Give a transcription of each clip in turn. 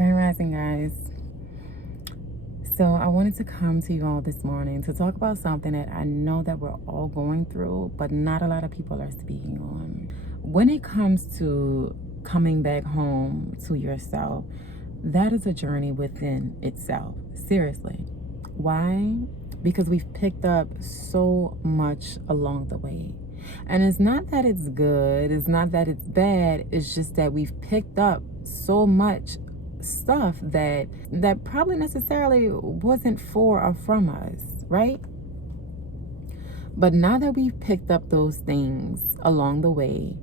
Grand Rising, guys. So I wanted to come to you all this morning to talk about something that I know that we're all going through, but not a lot of people are speaking on. When it comes to coming back home to yourself, that is a journey within itself. Seriously. Why? Because we've picked up so much along the way. And it's not that it's good, it's not that it's bad, it's just that we've picked up so much stuff that probably necessarily wasn't for or from us, right? But now that we've picked up those things along the way,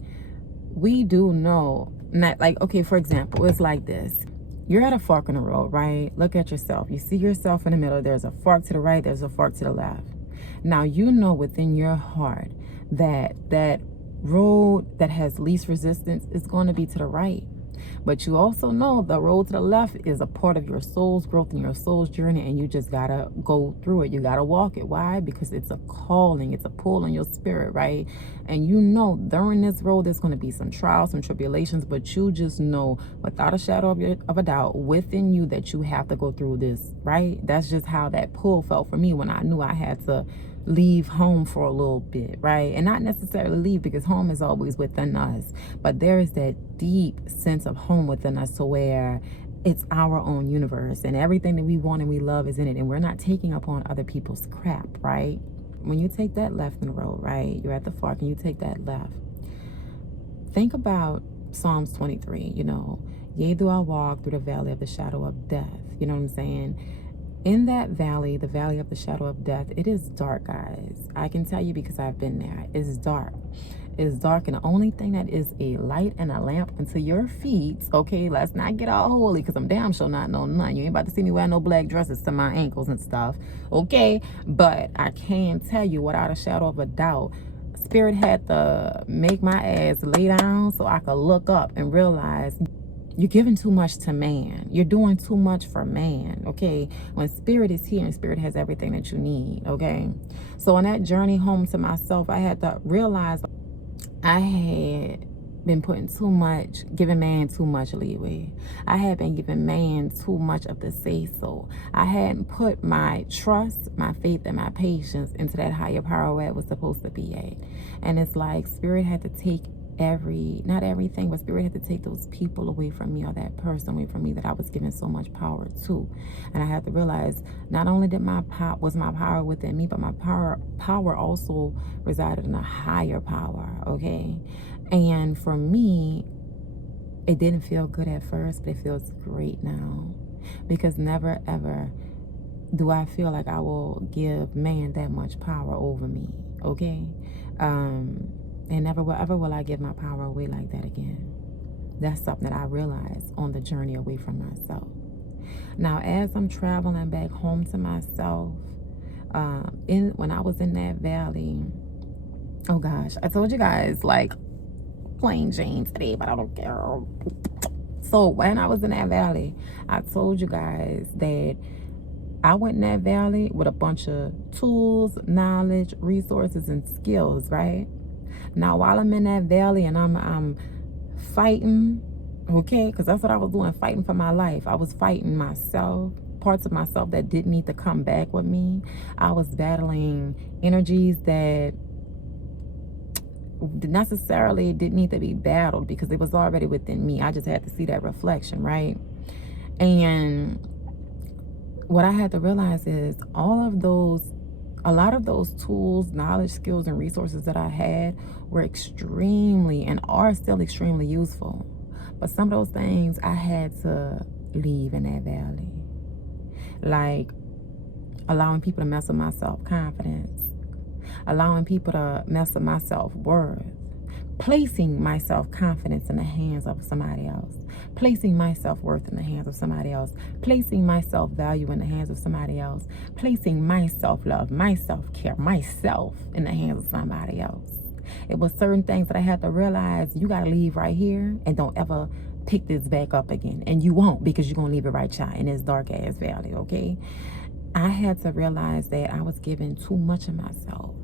we do know, not like, okay, for example, it's like this. You're at a fork in the road, right? Look at yourself. You see yourself in the middle. There's a fork to the right, there's a fork to the left. Now, you know within your heart that that road that has least resistance is going to be to the right. But you also know the road to the left is a part of your soul's growth and your soul's journey, and you just gotta go through it. You gotta walk it. Why? Because it's a calling, it's a pull on your spirit, right? And you know during this road there's going to be some trials, some tribulations, but you just know without a shadow of a doubt within you that you have to go through this, right? That's just how that pull felt for me when I knew I had to leave home for a little bit, right? And not necessarily leave, because home is always within us, but there is that deep sense of home within us to where it's our own universe and everything that we want and we love is in it, and we're not taking upon other people's crap, right? When you take that left in the road, right, you're at the fork and you take that left, think about Psalms 23, yea, do I walk through the valley of the shadow of death, you know what I'm saying? In that valley, the valley of the shadow of death, it is dark, guys. I can tell you because I've been there. It's dark. It's dark, and the only thing that is a light and a lamp unto your feet, okay, let's not get all holy, because I'm damn sure not know none. You ain't about to see me wear no black dresses to my ankles and stuff, okay? But I can tell you without a shadow of a doubt, Spirit had to make my ass lay down so I could look up and realize you're giving too much to man. You're doing too much for man, okay? When Spirit is here and Spirit has everything that you need, okay? So on that journey home to myself, I had to realize I had been giving man too much leeway. I had been giving man too much of the say-so. I hadn't put my trust, my faith, and my patience into that higher power where it was supposed to be at. And it's like Spirit had to take not everything, but Spirit had to take those people away from me, or that person away from me that I was giving so much power to. And I had to realize not only did my power within me, but my power also resided in a higher power, okay? And for me, it didn't feel good at first, but it feels great now, because never ever do I feel like I will give man that much power over me, okay? And never will I give my power away like that again. That's something that I realized on the journey away from myself. Now, as I'm traveling back home to myself, when I was in that valley, oh gosh, I told you guys, like, plain Jane today, but I don't care. So when I was in that valley, I told you guys that I went in that valley with a bunch of tools, knowledge, resources, and skills, right? Now, while I'm in that valley and I'm fighting, okay, because that's what I was doing, fighting for my life. I was fighting myself, parts of myself that didn't need to come back with me. I was battling energies that necessarily didn't need to be battled because it was already within me. I just had to see that reflection, right? And what I had to realize is a lot of those tools, knowledge, skills, and resources that I had were extremely and are still extremely useful. But some of those things I had to leave in that valley. Like allowing people to mess with my self-confidence, allowing people to mess with my self-worth, placing my self-confidence in the hands of somebody else, placing my self-worth in the hands of somebody else, placing my self-value in the hands of somebody else, placing my self-love, my self-care, myself in the hands of somebody else. It was certain things that I had to realize, you got to leave right here and don't ever pick this back up again. And you won't, because you're going to leave it right here in this dark ass valley, okay? I had to realize that I was giving too much of myself,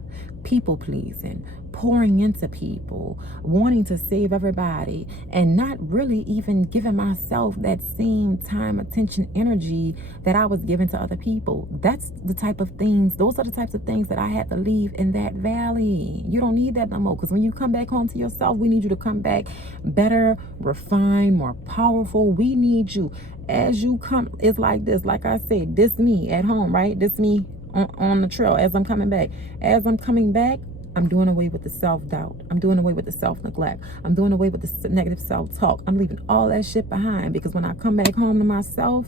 people pleasing, pouring into people, wanting to save everybody, and not really even giving myself that same time, attention, energy that I was giving to other people. That's the type of things, those are the types of things that I had to leave in that valley. You don't need that no more, because when you come back home to yourself, we need you to come back better, refined, more powerful. We need you as you come. It's like this, like I said, this me at home, right? This me on the trail as I'm coming back. As I'm coming back, I'm doing away with the self-doubt. I'm doing away with the self-neglect. I'm doing away with the negative self-talk. I'm leaving all that shit behind, because when I come back home to myself,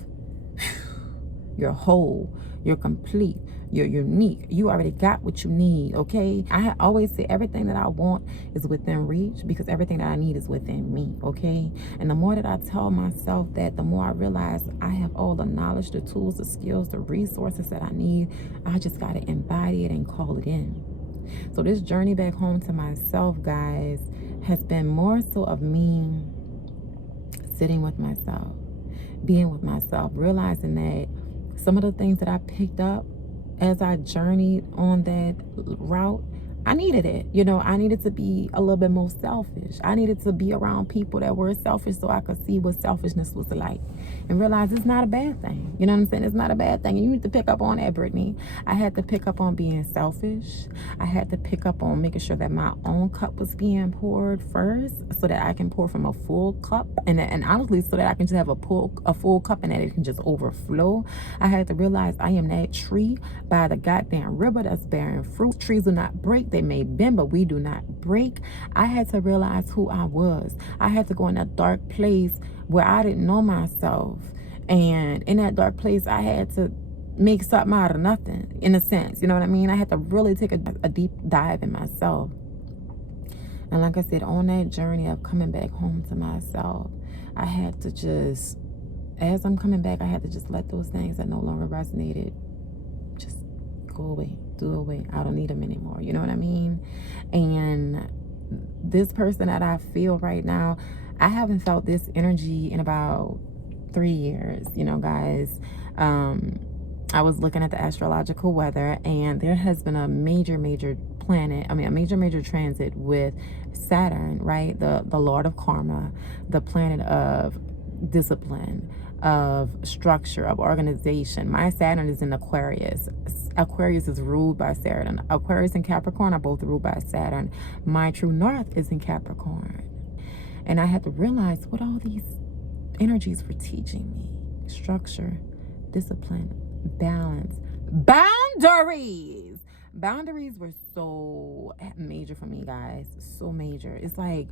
you're whole, you're complete, you're unique. You already got what you need, okay? I always say everything that I want is within reach, because everything that I need is within me, okay? And the more that I tell myself that, the more I realize I have all the knowledge, the tools, the skills, the resources that I need. I just got to embody it and call it in. So this journey back home to myself, guys, has been more so of me sitting with myself, being with myself, realizing that some of the things that I picked up as I journeyed on that route, I needed it. You know, I needed to be a little bit more selfish. I needed to be around people that were selfish so I could see what selfishness was like and realize it's not a bad thing. You know what I'm saying? It's not a bad thing. And you need to pick up on that, Brittany. I had to pick up on being selfish. I had to pick up on making sure that my own cup was being poured first, so that I can pour from a full cup. And honestly, so that I can just have a full cup and that it can just overflow. I had to realize I am that tree by the goddamn river that's bearing fruit. Trees do not break. They may bend, but we do not break. I had to realize who I was. I had to go in that dark place where I didn't know myself. And in that dark place, I had to make something out of nothing, in a sense. You know what I mean? I had to really take a deep dive in myself. And like I said, on that journey of coming back home to myself, I had to just, as I'm coming back, I had to just let those things that no longer resonated just go away, do away. I don't need them anymore. You know what I mean? And this person that I feel right now, I haven't felt this energy in about 3 years, you know, guys. I was looking at the astrological weather, and there has been a major planet, a major transit with Saturn, right? The Lord of Karma, the planet of discipline, of structure, of organization. My Saturn is in Aquarius. Aquarius is ruled by Saturn. Aquarius and Capricorn are both ruled by Saturn. My true north is in Capricorn. And I had to realize what all these energies were teaching me. Structure, discipline, balance, boundaries. Boundaries were so major for me, guys. So major. It's like,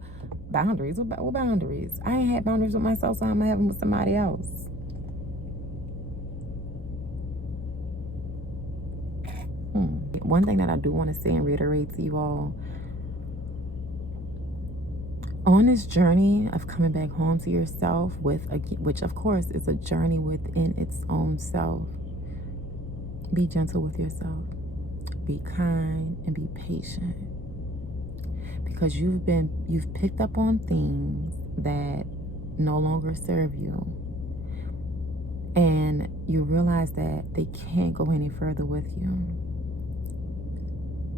boundaries? What boundaries? I ain't had boundaries with myself, so I'm gonna have them with somebody else. One thing that I do want to say and reiterate to you all, on this journey of coming back home to yourself, which of course is a journey within its own self, be gentle with yourself, be kind, and be patient, because you've picked up on things that no longer serve you, and you realize that they can't go any further with you.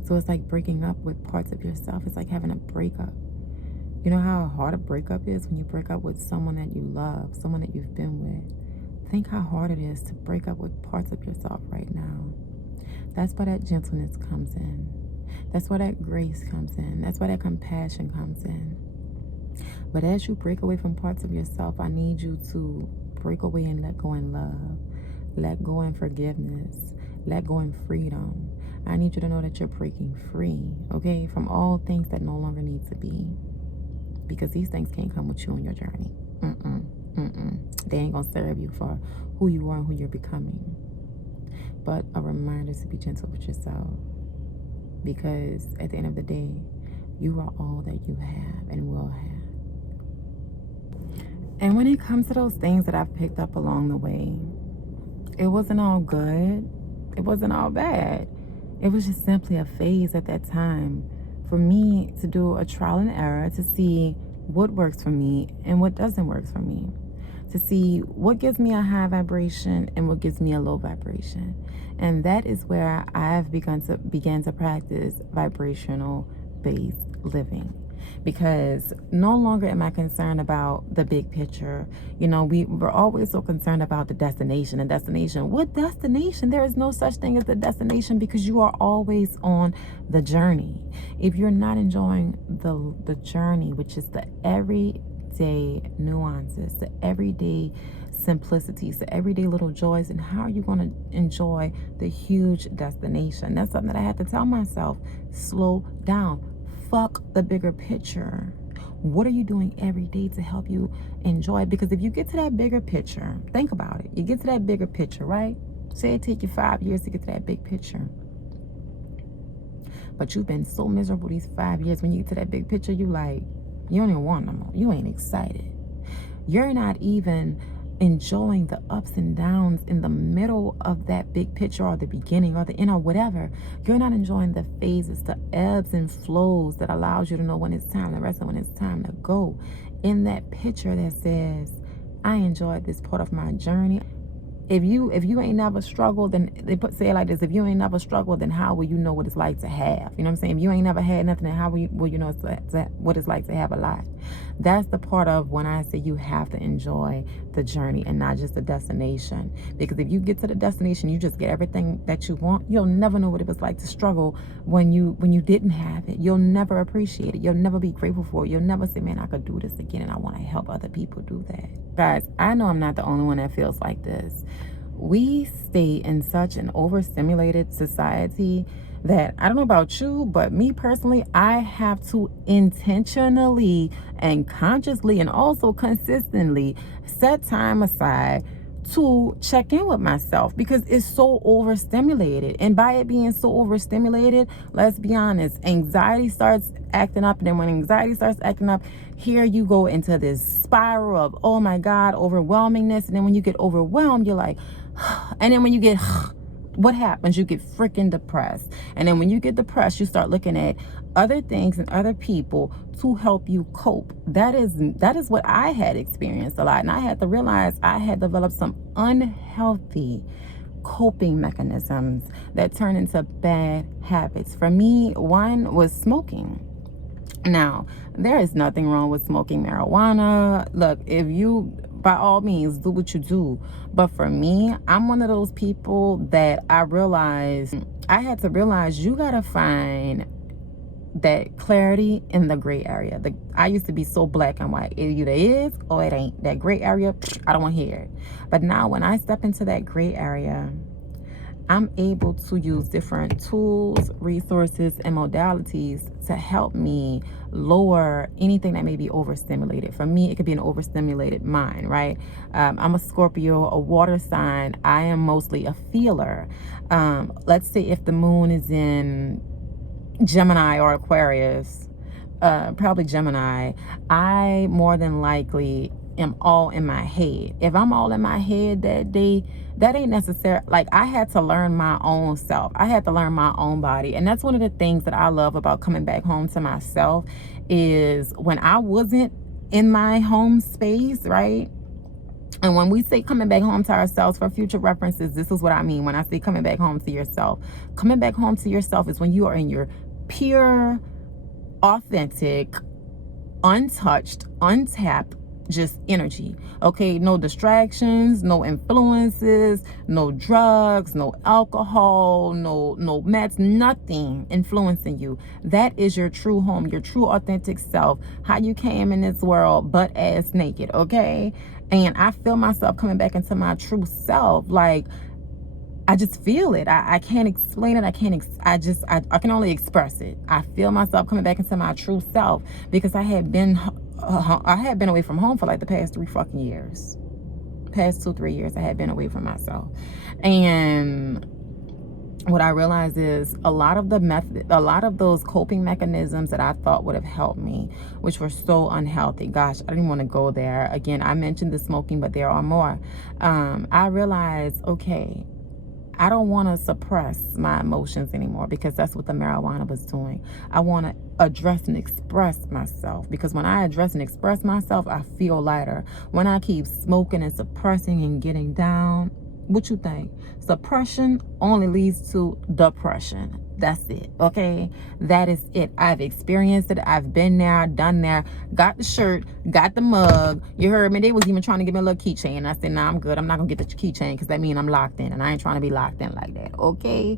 So it's like breaking up with parts of yourself. It's like having a breakup. You know how hard a breakup is when you break up with someone that you love, someone that you've been with. Think how hard it is to break up with parts of yourself right now. That's why that gentleness comes in. That's why that grace comes in. That's why that compassion comes in. But as you break away from parts of yourself, I need you to break away and let go in love. Let go in forgiveness. Let go in freedom. I need you to know that you're breaking free, okay, from all things that no longer need to be. Because these things can't come with you on your journey. They ain't gonna serve you for who you are and who you're becoming. But a reminder to be gentle with yourself. Because at the end of the day, you are all that you have and will have. And when it comes to those things that I've picked up along the way, it wasn't all good. It wasn't all bad. It was just simply a phase at that time for me to do a trial and error to see what works for me and what doesn't work for me. to see what gives me a high vibration and what gives me a low vibration. And that is where I've began to practice vibrational based living, because no longer am I concerned about the big picture. You know, we're always so concerned about the destination and destination. What destination? There is no such thing as the destination, because you are always on the journey. If you're not enjoying the journey, which is the everyday nuances, the everyday simplicities, the everyday little joys, and how are you going to enjoy the huge destination? That's something that I had to tell myself. Slow down. Fuck the bigger picture. What are you doing every day to help you enjoy? Because if you get to that bigger picture, think about it. You get to that bigger picture, right? Say it take you 5 years to get to that big picture. But you've been so miserable these 5 years. When you get to that big picture, you don't even want no more. You ain't excited. You're not even enjoying the ups and downs in the middle of that big picture, or the beginning, or the end, or whatever. You're not enjoying the phases, the ebbs and flows that allows you to know when it's time to rest and when it's time to go. In that picture that says, I enjoyed this part of my journey. If you ain't never struggled, then say it like this: if you ain't never struggled, then how will you know what it's like to have? You know what I'm saying? If you ain't never had nothing, then how will you know what it's like to have a lot? That's the part of when I say you have to enjoy the journey and not just the destination. Because if you get to the destination, you just get everything that you want. You'll never know what it was like to struggle when you didn't have it. You'll never appreciate it. You'll never be grateful for it. You'll never say, man, I could do this again, and I want to help other people do that. Guys, I know I'm not the only one that feels like this. We stay in such an overstimulated society that, I don't know about you, but me personally, I have to intentionally and consciously and also consistently set time aside to check in with myself, because it's so overstimulated. And by it being so overstimulated, let's be honest, anxiety starts acting up. And then when anxiety starts acting up, here you go into this spiral of, oh my God, overwhelmingness. And then when you get overwhelmed, you're like, and then when you get, what happens? You get freaking depressed. And then when you get depressed, you start looking at other things and other people to help you cope. That is what I had experienced a lot. And I had to realize I had developed some unhealthy coping mechanisms that turn into bad habits. For me, one was smoking. Now, there is nothing wrong with smoking marijuana. Look, if you, by all means, do what you do. But for me, I'm one of those people that I had to realize you got to find that clarity in the gray area. I used to be so black and white. It either is or it ain't. That gray area, I don't want to hear it. But now when I step into that gray area, I'm able to use different tools, resources, and modalities to help me lower anything that may be overstimulated. For me, it could be an overstimulated mind, right? I'm a Scorpio, a water sign. I am mostly a feeler. Let's say if the moon is in Gemini or Aquarius, probably Gemini, I more than likely am all in my head. If I'm all in my head that day, that ain't necessary. Like, I had to learn my own self. I had to learn my own body. And that's one of the things that I love about coming back home to myself, is when I wasn't in my home space, right? And when we say coming back home to ourselves, for future references, this is what I mean when I say coming back home to yourself. Coming back home to yourself is when you are in your pure, authentic, untouched, untapped, just energy. Okay, no distractions, no influences, no drugs, no alcohol, no meds, nothing influencing you. That is your true home, your true authentic self, how you came in this world butt ass naked. Okay, and I feel myself coming back into my true self. Like, I just feel it. I can't explain it. I can only express it. I feel myself coming back into my true self, because I had been away from home for like the past 3 fucking years. Past 2-3 years, I had been away from myself. And what I realized is a lot of those coping mechanisms that I thought would have helped me, which were so unhealthy. Gosh, I didn't want to go there. Again, I mentioned the smoking, but there are more. I realized, okay, I don't want to suppress my emotions anymore, because that's what the marijuana was doing. I want to address and express myself, because when I address and express myself, I feel lighter. When I keep smoking and suppressing and getting down, what you think? Suppression only leads to depression. That's it. Okay, that is it. I've experienced it. I've been there, done there. Got the shirt, got the mug. You heard me? They was even trying to give me a little keychain. I said, nah, I'm good. I'm not gonna get the keychain, because that means I'm locked in, and I ain't trying to be locked in like that. Okay.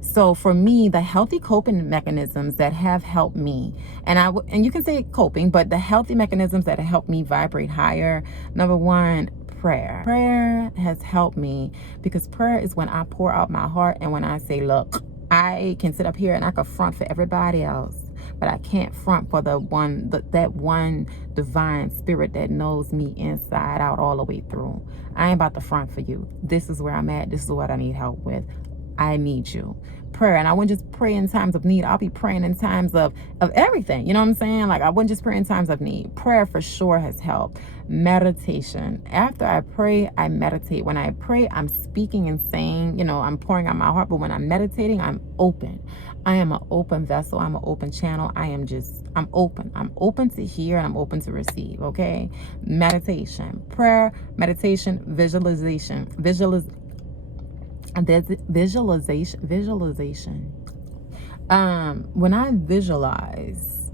So for me, the healthy coping mechanisms that have helped me, and you can say coping, but the healthy mechanisms that have helped me vibrate higher. Number one, prayer. Prayer has helped me, because prayer is when I pour out my heart, and when I say, look, I can sit up here and I can front for everybody else, but I can't front for that one divine spirit that knows me inside out all the way through. I ain't about to front for you. This is where I'm at. This is what I need help with. I need you. Prayer. And I wouldn't just pray in times of need. I'll be praying in times of everything. You know what I'm saying? Like, I wouldn't just pray in times of need. Prayer for sure has helped. Meditation. After I pray, I meditate. When I pray, I'm speaking and saying, you know, I'm pouring out my heart. But when I'm meditating, I'm open. I am an open vessel. I'm an open channel. I'm open. I'm open to hear, and I'm open to receive. Okay. Meditation, prayer, meditation, visualization. When I visualize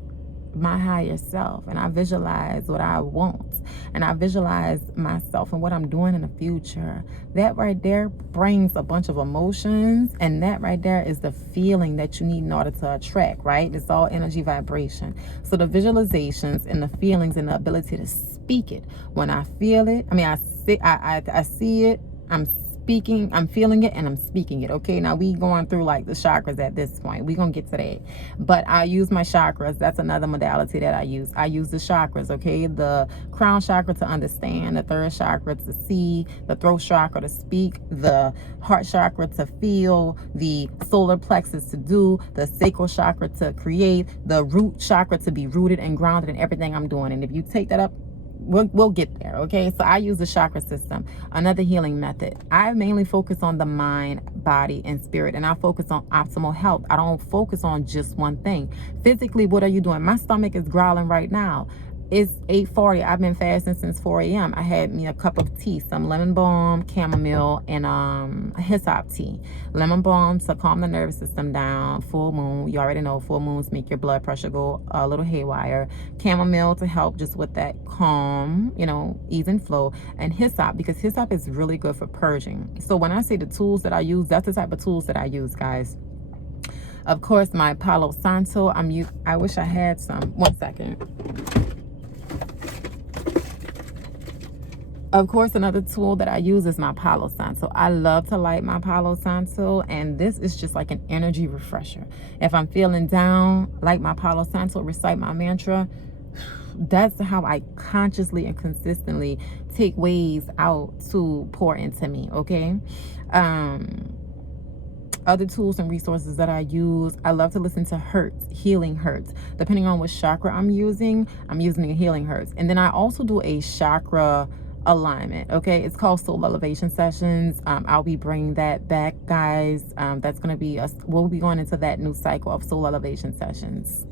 my higher self, and I visualize what I want, and I visualize myself and what I'm doing in the future, that right there brings a bunch of emotions, and that right there is the feeling that you need in order to attract, right? It's all energy vibration. So the visualizations and the feelings and the ability to speak it, when I feel it, I see it, I'm speaking, I'm feeling it, and I'm speaking it. Okay, now we going through like the chakras at this point. We gonna get to that, but I use my chakras. That's another modality that I use. I use the chakras. Okay, the crown chakra to understand, the third chakra to see, the throat chakra to speak, the heart chakra to feel, the solar plexus to do, the sacral chakra to create, the root chakra to be rooted and grounded in everything I'm doing. And if you take that up, we'll get there. Okay, so I use the chakra system. Another healing method. I mainly focus on the mind, body, and spirit, and I focus on optimal health. I don't focus on just one thing. Physically, what are you doing? My stomach is growling right now. It's 8:40. I've been fasting since 4 a.m. I had me a cup of tea, some lemon balm, chamomile, and hyssop tea. Lemon balm to calm the nervous system down. Full moon, you already know full moons make your blood pressure go a little haywire. Chamomile to help just with that calm, you know, ease and flow. And hyssop, because hyssop is really good for purging. So when I say the tools that I use, that's the type of tools that I use, guys. Of course, my Palo Santo. I wish I had some. 1 second. Of course, another tool that I use is my Palo Santo. I love to light my Palo Santo, and this is just like an energy refresher. If I'm feeling down, light my Palo Santo, recite my mantra. That's how I consciously and consistently take ways out to pour into me, okay? Other tools and resources that I use, I love to listen to hertz, healing hertz. Depending on what chakra I'm using a healing hertz. And then I also do a chakra alignment. Okay, it's called soul elevation sessions. I'll be bringing that back, guys. That's gonna be we'll be going into that new cycle of soul elevation sessions.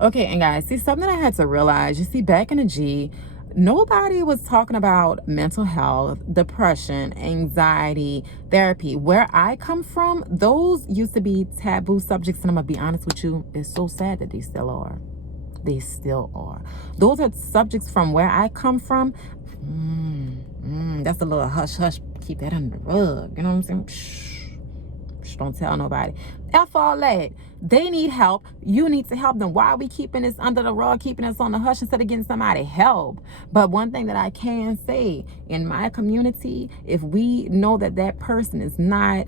Okay, and guys, see, something I had to realize, you see, back in the G, nobody was talking about mental health, depression, anxiety, therapy. Where I come from, those used to be taboo subjects, and I'm gonna be honest with you, it's so sad that they still are. They still are. Those are subjects from where I come from. That's a little hush hush. Keep that under the rug. You know what I'm saying? Shh, don't tell nobody. F all that. They need help. You need to help them. Why are we keeping this under the rug, keeping us on the hush instead of getting somebody help? But one thing that I can say, in my community, if we know that that person is not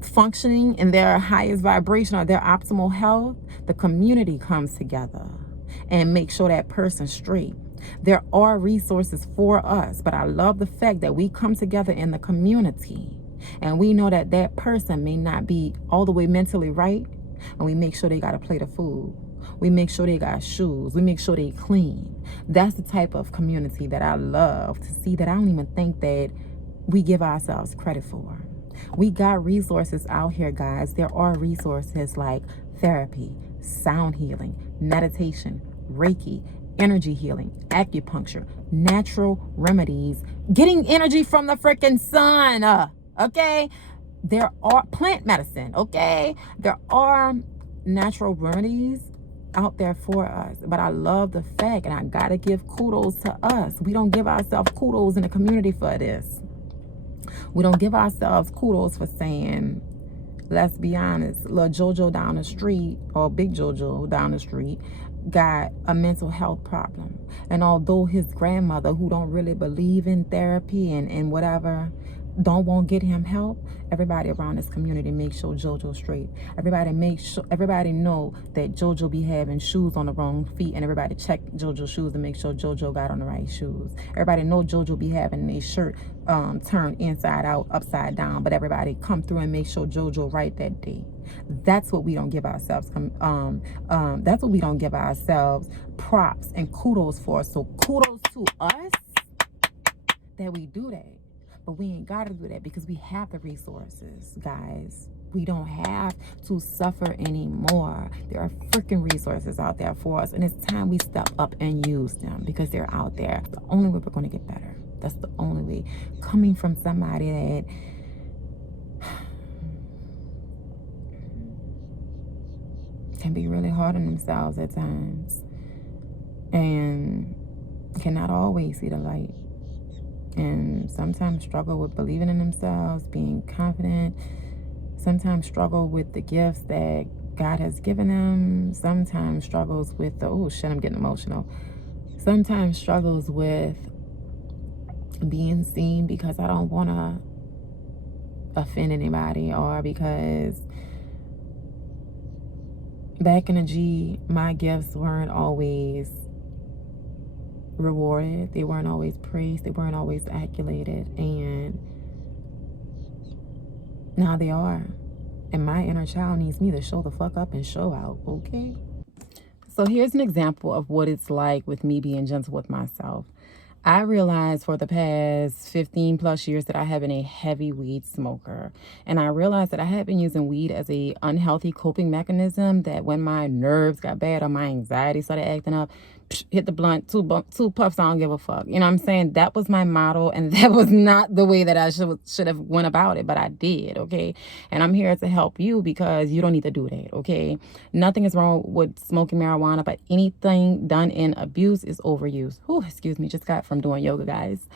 functioning in their highest vibration or their optimal health, the community comes together and make sure that person's straight. There are resources for us, but I love the fact that we come together in the community and we know that that person may not be all the way mentally right, and we make sure they got a plate of food. We make sure they got shoes. We make sure they clean. That's the type of community that I love to see, that I don't even think that we give ourselves credit for. We got resources out here, guys. There are resources like therapy, sound healing, meditation, Reiki, energy healing, acupuncture, natural remedies, getting energy from the freaking sun. Okay? There are plant medicine, okay? There are natural remedies out there for us. But I love the fact, and I gotta give kudos to us. We don't give ourselves kudos in the community for this. We don't give ourselves kudos for saying, let's be honest, little JoJo down the street, or big JoJo down the street, got a mental health problem. And although his grandmother, who don't really believe in therapy and whatever, don't want to get him help, everybody around this community make sure JoJo straight. Everybody know that JoJo be having shoes on the wrong feet, and everybody check JoJo's shoes to make sure JoJo got on the right shoes. Everybody know JoJo be having a shirt turned inside out, upside down, but everybody come through and make sure JoJo right that day. That's what we don't give ourselves. That's what we don't give ourselves props and kudos for. So kudos to us that we do that. But we ain't got to do that because we have the resources, guys. We don't have to suffer anymore. There are freaking resources out there for us. And it's time we step up and use them because they're out there. The only way we're going to get better. That's the only way. Coming from somebody that can be really hard on themselves at times and cannot always see the light. And sometimes struggle with believing in themselves, being confident. Sometimes struggle with the gifts that God has given them. Sometimes struggles with the, oh shit, I'm getting emotional. Sometimes struggles with being seen because I don't want to offend anybody, or because back in the G, my gifts weren't always rewarded. They weren't always praised. They weren't always accoladed. And now they are. And my inner child needs me to show the fuck up and show out, okay? So here's an example of what it's like with me being gentle with myself. I realized for the past 15 plus years that I have been a heavy weed smoker. And I realized that I had been using weed as a unhealthy coping mechanism, that when my nerves got bad or my anxiety started acting up, hit the blunt, two puffs, I don't give a fuck. You know what I'm saying? That was my motto, and that was not the way that I should have went about it, but I did, okay? And I'm here to help you because you don't need to do that, okay? Nothing is wrong with smoking marijuana, but anything done in abuse is overuse. Whew, excuse me, just got from doing yoga, guys.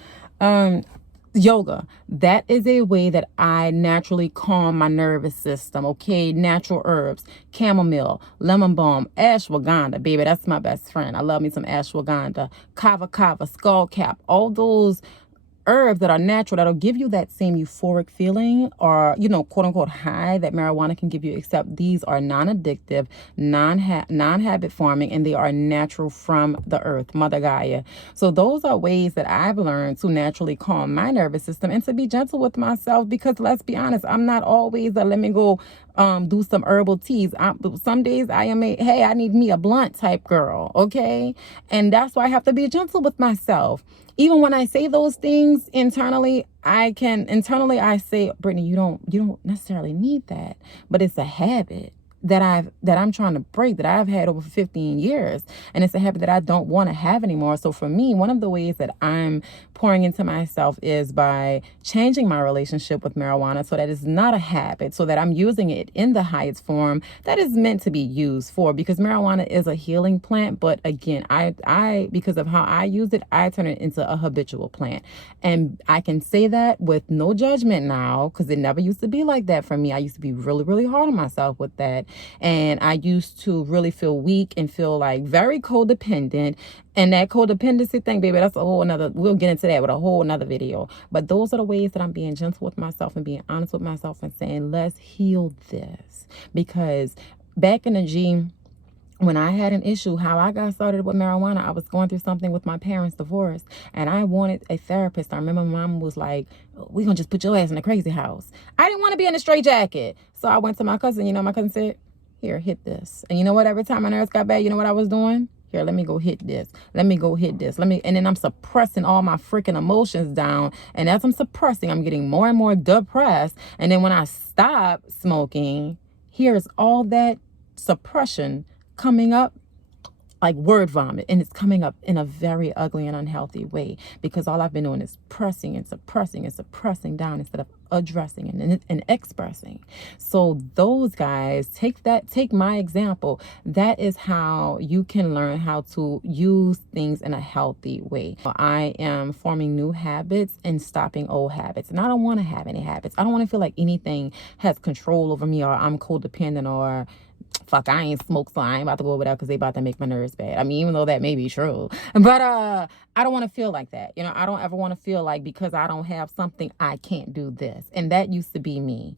Yoga, that is a way that I naturally calm my nervous system, okay? Natural herbs, chamomile, lemon balm, ashwagandha, baby, that's my best friend. I love me some ashwagandha, kava kava, skullcap, all those herbs that are natural, that'll give you that same euphoric feeling, or, you know, quote unquote high that marijuana can give you, except these are non-addictive, non-habit forming, and they are natural from the earth, Mother Gaia. So those are ways that I've learned to naturally calm my nervous system and to be gentle with myself, because let's be honest, I'm not always a let me go do some herbal teas. Some days I am hey, I need me a blunt type girl, okay? And that's why I have to be gentle with myself. Even when I say those things internally, I say, Brittany, you don't necessarily need that, but it's a habit that I'm trying to break, that I've had over 15 years. And it's a habit that I don't want to have anymore. So for me, one of the ways that I'm pouring into myself is by changing my relationship with marijuana so that it's not a habit, so that I'm using it in the highest form that is meant to be used for, because marijuana is a healing plant. But again, I because of how I use it, I turn it into a habitual plant. And I can say that with no judgment now, because it never used to be like that for me. I used to be really, really hard on myself with that. And I used to really feel weak and feel like very codependent. And that codependency thing, baby, that's a whole another, we'll get into that with a whole another video. But those are the ways that I'm being gentle with myself and being honest with myself and saying, let's heal this. Because back in the G, when I had an issue, how I got started with marijuana, I was going through something with my parents' divorce, and I wanted a therapist. I remember my mom was like, we're going to just put your ass in a crazy house. I didn't want to be in a straitjacket. So I went to my cousin. You know, my cousin said, here, hit this. And you know what? Every time my nerves got bad, you know what I was doing? Here, let me go hit this. Let me go hit this. And then I'm suppressing all my freaking emotions down. And as I'm suppressing, I'm getting more and more depressed. And then when I stop smoking, here's all that suppression coming up like word vomit, and it's coming up in a very ugly and unhealthy way, because all I've been doing is pressing and suppressing and suppressing down instead of addressing and expressing. So those guys, take my example. That is how you can learn how to use things in a healthy way. I am forming new habits and stopping old habits, and I don't want to have any habits. I don't want to feel like anything has control over me, or I'm codependent, or fuck, I ain't smoke, so I ain't about to go over there because they about to make my nerves bad. I mean, even though that may be true. But I don't want to feel like that. You know, I don't ever want to feel like because I don't have something, I can't do this. And that used to be me.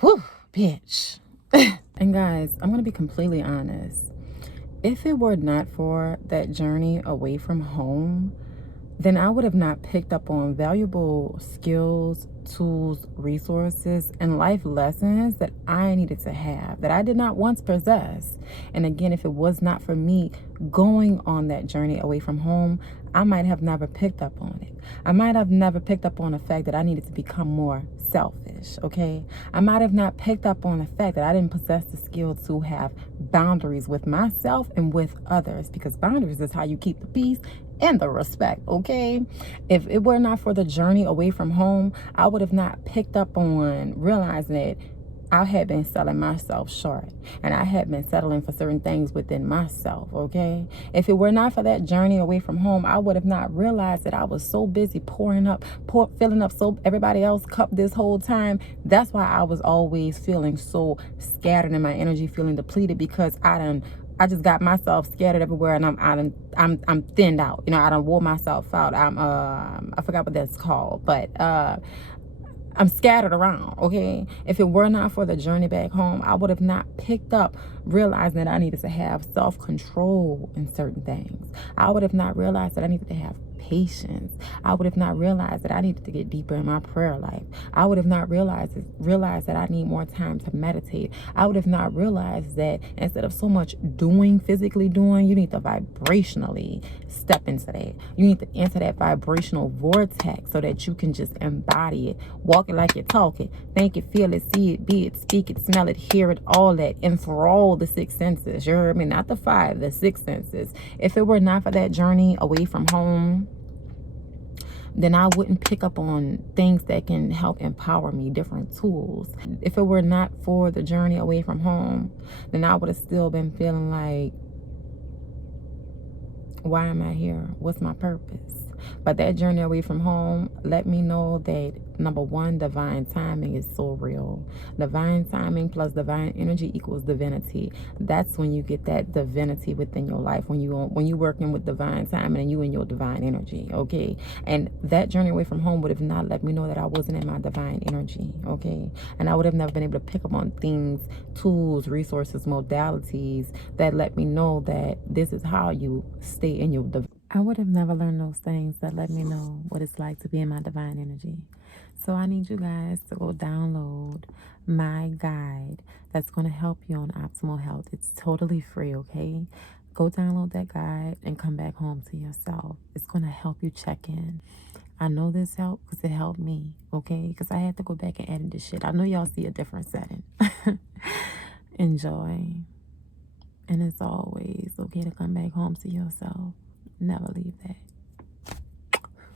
Whew, bitch. And guys, I'm going to be completely honest. If it were not for that journey away from home, then I would have not picked up on valuable skills, tools, resources, and life lessons that I needed to have, that I did not once possess. And again, if it was not for me going on that journey away from home, I might have never picked up on it. I might have never picked up on the fact that I needed to become more selfish, okay? I might have not picked up on the fact that I didn't possess the skill to have boundaries with myself and with others, because boundaries is how you keep the peace and the respect, okay? If it were not for the journey away from home, I would have not picked up on realizing that I had been selling myself short, and I had been settling for certain things within myself, okay? If it were not for that journey away from home, I would have not realized that I was so busy filling up so everybody else's cup this whole time. That's why I was always feeling so scattered in my energy, feeling depleted, because I just got myself scattered everywhere, and I'm thinned out. You know, I done wore myself out. I forgot what that's called, but I'm scattered around, okay? If it were not for the journey back home, I would have not picked up realizing that I needed to have self-control in certain things. I would have not realized that I needed to have patience. I would have not realized that I needed to get deeper in my prayer life. I would have not realized that I need more time to meditate. I would have not realized that instead of so much physically doing, you need to vibrationally step into that. You need to enter that vibrational vortex so that you can just embody it, walk it like you talk it, think it, feel it, see it, be it, speak it, smell it, hear it, all that, enthrall the six senses. You heard me? Not the five, the six senses. If it were not for that journey away from home, then I wouldn't pick up on things that can help empower me, different tools. If it were not for the journey away from home, then I would have still been feeling like, why am I here? What's my purpose? But that journey away from home let me know that, number one, divine timing is so real. Divine timing plus divine energy equals divinity. That's when you get that divinity within your life, when you're working with divine timing and you in your divine energy, okay? And that journey away from home would have not let me know that I wasn't in my divine energy, okay? And I would have never been able to pick up on things, tools, resources, modalities that let me know that this is how you stay in your divine. I would have never learned those things that let me know what it's like to be in my divine energy. So I need you guys to go download my guide that's going to help you on optimal health. It's totally free, okay? Go download that guide and come back home to yourself. It's going to help you check in. I know this helped because it helped me, okay? Because I had to go back and edit this shit. I know y'all see a different setting. Enjoy. And as always, okay to come back home to yourself. Never leave that.